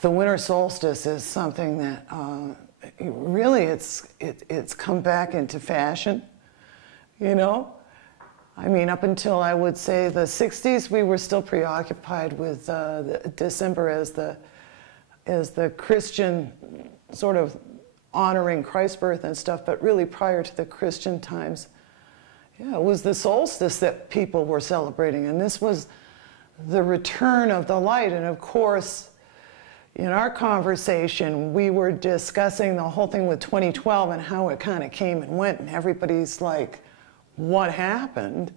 the winter solstice is something that really it's come back into fashion, you know? I mean, up until I would say the 60s, we were still preoccupied with December as the Christian sort of honoring Christ's birth and stuff, but really prior to the Christian times, yeah, it was the solstice that people were celebrating, and this was the return of the light. And of course, in our conversation, we were discussing the whole thing with 2012 and how it kind of came and went, and everybody's like, what happened?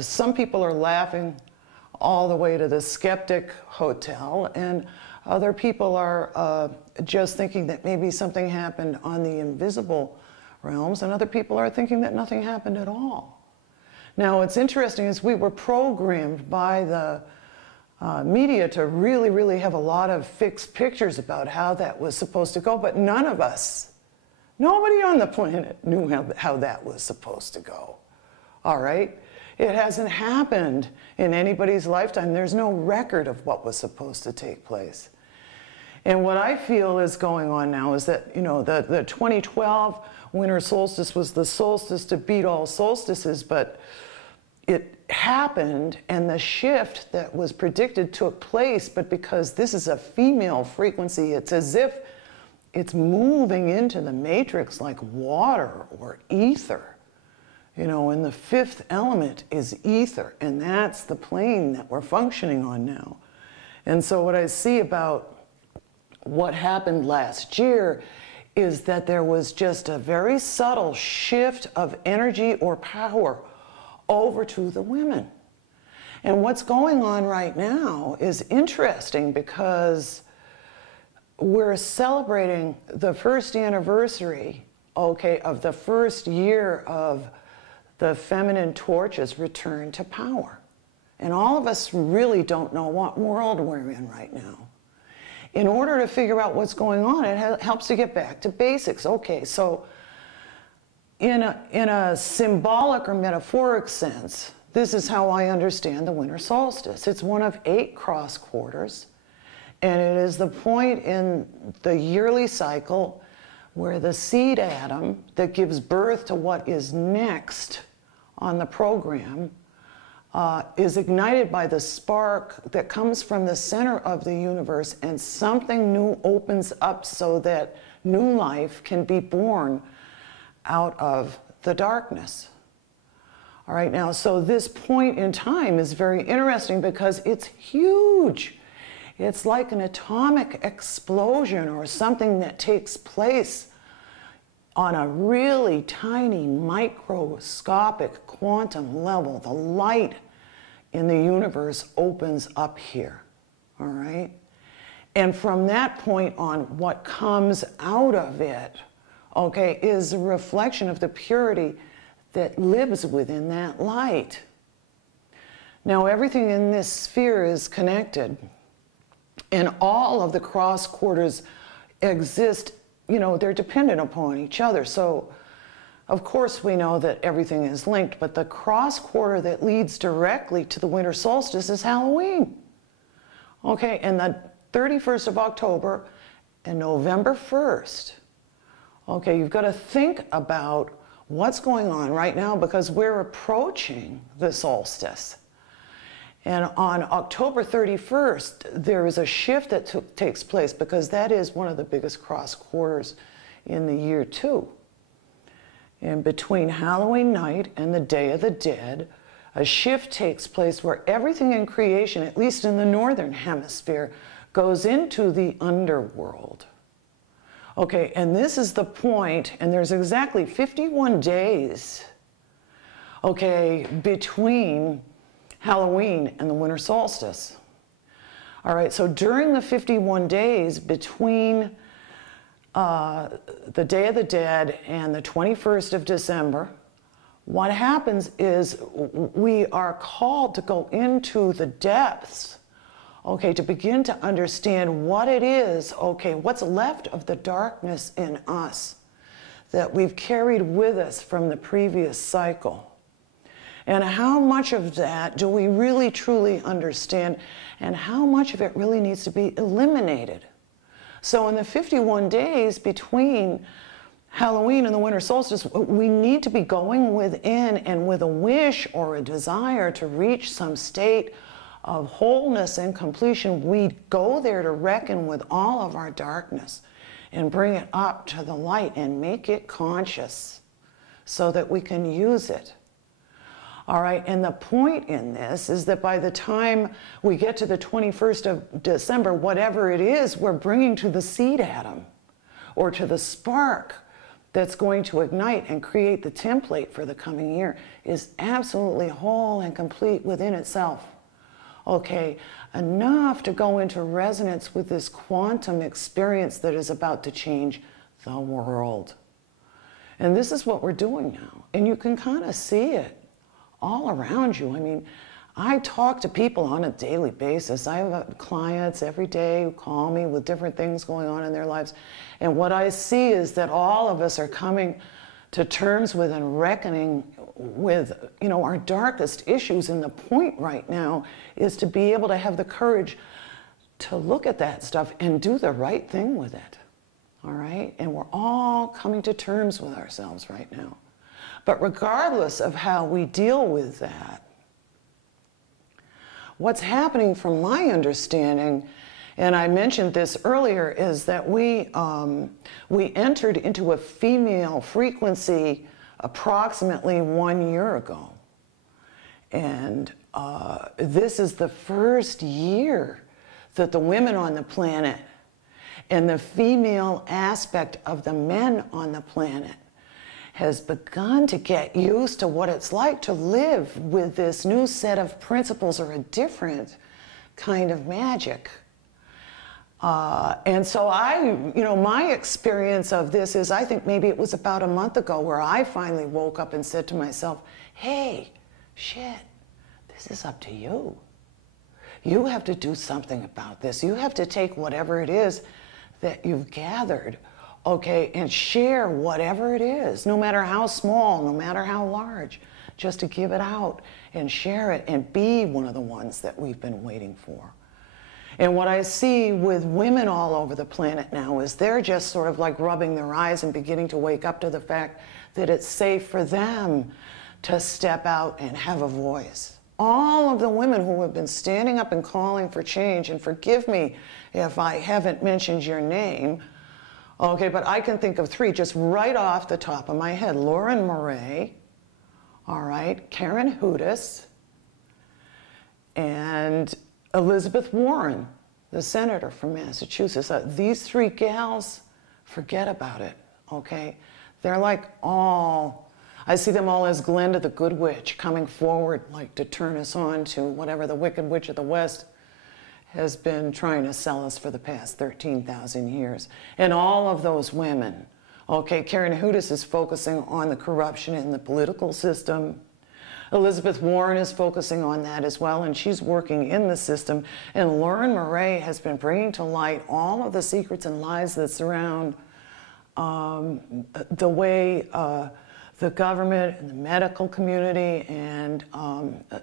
Some people are laughing all the way to the skeptic hotel, and other people are just thinking that maybe something happened on the invisible realms, and other people are thinking that nothing happened at all. Now, what's interesting is we were programmed by the media to really, really have a lot of fixed pictures about how that was supposed to go, but none of us, nobody on the planet knew how that was supposed to go, all right? It hasn't happened in anybody's lifetime. There's no record of what was supposed to take place. And what I feel is going on now is that, you know, the 2012 winter solstice was the solstice to beat all solstices, but it happened, and the shift that was predicted took place, but because this is a female frequency, it's as if it's moving into the matrix like water or ether. You know, and the fifth element is ether, and that's the plane that we're functioning on now. And so what I see about what happened last year is that there was just a very subtle shift of energy or power over to the women. And what's going on right now is interesting because we're celebrating the first anniversary, okay, of the first year of the feminine torch's return to power. And all of us really don't know what world we're in right now. In order to figure out what's going on, it helps to get back to basics. Okay, so in a symbolic or metaphoric sense, this is how I understand the winter solstice. It's one of 8 cross quarters, and it is the point in the yearly cycle where the seed atom that gives birth to what is next on the program is ignited by the spark that comes from the center of the universe, and something new opens up so that new life can be born out of the darkness. All right, now, so this point in time is very interesting because it's huge. It's like an atomic explosion or something that takes place on a really tiny microscopic quantum level. The light in the universe opens up here, all right? And from that point on, what comes out of it, okay, is a reflection of the purity that lives within that light. Now, everything in this sphere is connected, and all of the cross quarters exist, you know, they're dependent upon each other. So, of course, we know that everything is linked, but the cross quarter that leads directly to the winter solstice is Halloween. Okay, and the 31st of October and November 1st. Okay, you've got to think about what's going on right now because we're approaching the solstice. And on October 31st, there is a shift that takes place because that is one of the biggest cross quarters in the year too. And between Halloween night and the Day of the Dead, a shift takes place where everything in creation, at least in the northern hemisphere, goes into the underworld. Okay, and this is the point, and there's exactly 51 days, okay, between Halloween and the winter solstice. All right, so during the 51 days between the Day of the Dead and the 21st of December, what happens is we are called to go into the depths, okay, to begin to understand what it is, okay, what's left of the darkness in us that we've carried with us from the previous cycle. And how much of that do we really truly understand, and how much of it really needs to be eliminated? So in the 51 days between Halloween and the winter solstice, we need to be going within and with a wish or a desire to reach some state of wholeness and completion. We go there to reckon with all of our darkness and bring it up to the light and make it conscious so that we can use it. All right, and the point in this is that by the time we get to the 21st of December, whatever it is, we're bringing to the seed atom or to the spark that's going to ignite and create the template for the coming year is absolutely whole and complete within itself. Okay, enough to go into resonance with this quantum experience that is about to change the world. And this is what we're doing now. And you can kind of see it all around you. I mean, I talk to people on a daily basis. I have clients every day who call me with different things going on in their lives. And what I see is that all of us are coming to terms with and reckoning with, you know, our darkest issues. And the point right now is to be able to have the courage to look at that stuff and do the right thing with it. All right? And we're all coming to terms with ourselves right now. But regardless of how we deal with that, what's happening from my understanding, and I mentioned this earlier, is that we entered into a female frequency approximately 1 year ago. And this is the first year that the women on the planet and the female aspect of the men on the planet has begun to get used to what it's like to live with this new set of principles or a different kind of magic. And so my experience of this is, I think maybe it was about a month ago where I finally woke up and said to myself, hey, shit, this is up to you. You have to do something about this. You have to take whatever it is that you've gathered, okay, and share whatever it is, no matter how small, no matter how large, just to give it out and share it and be one of the ones that we've been waiting for. And what I see with women all over the planet now is they're just sort of like rubbing their eyes and beginning to wake up to the fact that it's safe for them to step out and have a voice. All of the women who have been standing up and calling for change, and forgive me if I haven't mentioned your name, okay, but I can think of three just right off the top of my head. Lauren Murray, all right, Karen Hudis, and Elizabeth Warren, the senator from Massachusetts. These three gals, forget about it, okay? They're like all, I see them all as Glenda the Good Witch coming forward like to turn us on to whatever the Wicked Witch of the West has been trying to sell us for the past 13,000 years. And all of those women, okay, Karen Hudis is focusing on the corruption in the political system. Elizabeth Warren is focusing on that as well, and she's working in the system. And Lauren Murray has been bringing to light all of the secrets and lies that surround the way the government and the medical community and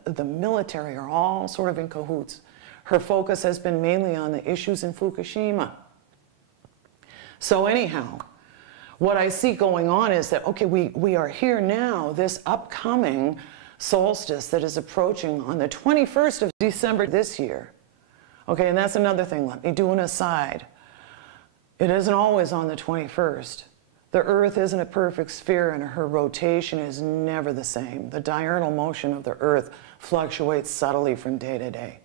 the military are all sort of in cahoots. Her focus has been mainly on the issues in Fukushima. So anyhow, what I see going on is that, okay, we are here now, this upcoming solstice that is approaching on the 21st of December this year. Okay, and that's another thing, let me do an aside. It isn't always on the 21st. The Earth isn't a perfect sphere and her rotation is never the same. The diurnal motion of the Earth fluctuates subtly from day to day.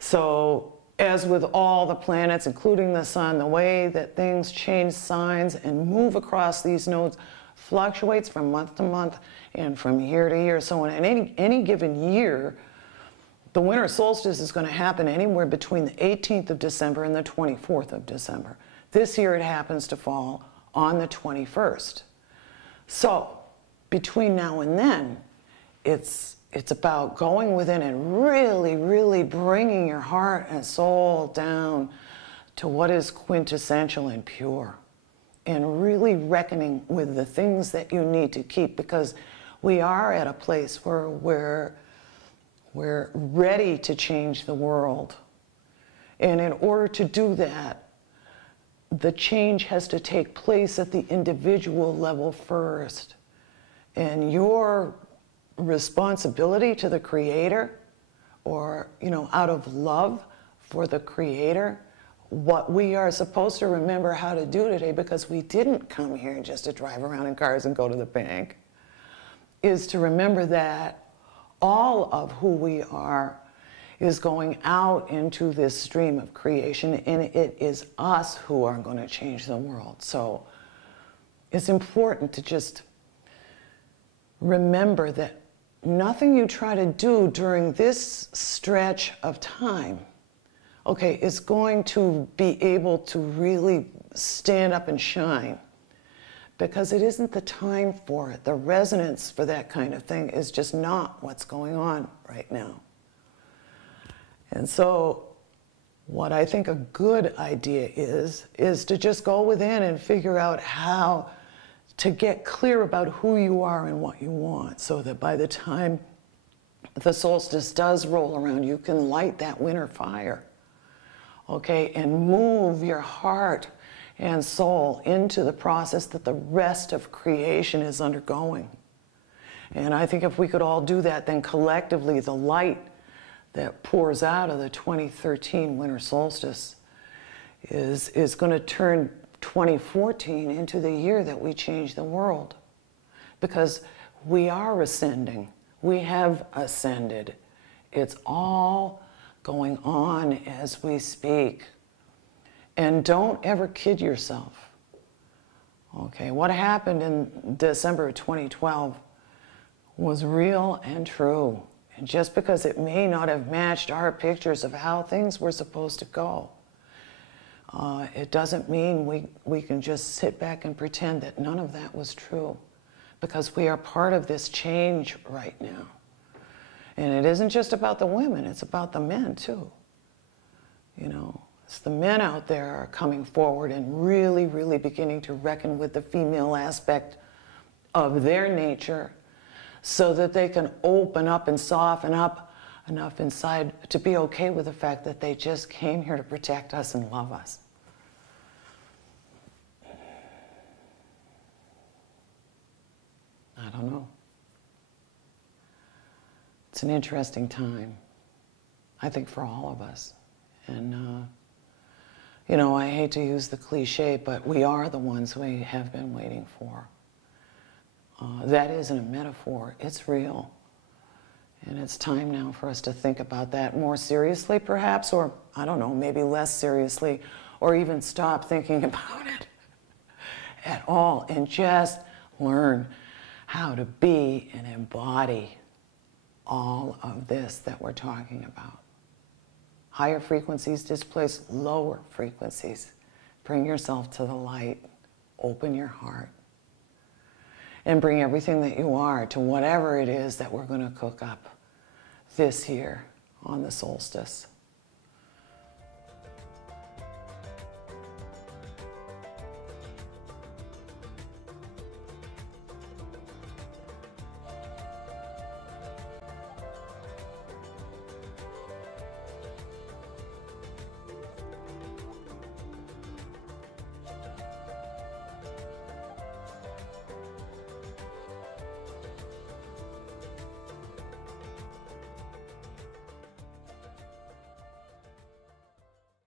So, as with all the planets, including the sun, the way that things change signs and move across these nodes fluctuates from month to month and from year to year. So in any given year, the winter solstice is going to happen anywhere between the 18th of December and the 24th of December. This year it happens to fall on the 21st. So between now and then, it's about going within and really, really bringing your heart and soul down to what is quintessential and pure, and really reckoning with the things that you need to keep, because we are at a place where we're ready to change the world. And in order to do that, the change has to take place at the individual level first. And your responsibility to the Creator, or, you know, out of love for the Creator, what we are supposed to remember how to do today, because we didn't come here just to drive around in cars and go to the bank, is to remember that all of who we are is going out into this stream of creation, and it is us who are going to change the world. So it's important to just remember that nothing you try to do during this stretch of time, okay, is going to be able to really stand up and shine, because it isn't the time for it. The resonance for that kind of thing is just not what's going on right now. And so what I think a good idea is to just go within and figure out how to get clear about who you are and what you want, so that by the time the solstice does roll around, you can light that winter fire, okay, and move your heart and soul into the process that the rest of creation is undergoing. And I think if we could all do that, then collectively the light that pours out of the 2013 winter solstice is going to turn 2014 into the year that we change the world. Because we are ascending. We have ascended. It's all going on as we speak. And don't ever kid yourself. Okay, what happened in December of 2012 was real and true. And just because it may not have matched our pictures of how things were supposed to go, it doesn't mean we can just sit back and pretend that none of that was true, because we are part of this change right now. And it isn't just about the women, it's about the men too. You know, it's the men out there are coming forward and really, really beginning to reckon with the female aspect of their nature, so that they can open up and soften up enough inside to be okay with the fact that they just came here to protect us and love us. I don't know. It's an interesting time, I think, for all of us. And, you know, I hate to use the cliche, but we are the ones we have been waiting for. That isn't a metaphor, it's real. And it's time now for us to think about that more seriously, perhaps, or, I don't know, maybe less seriously, or even stop thinking about it at all, and just learn how to be and embody all of this that we're talking about. Higher frequencies displace lower frequencies. Bring yourself to the light, open your heart, and bring everything that you are to whatever it is that we're going to cook up this year on the solstice.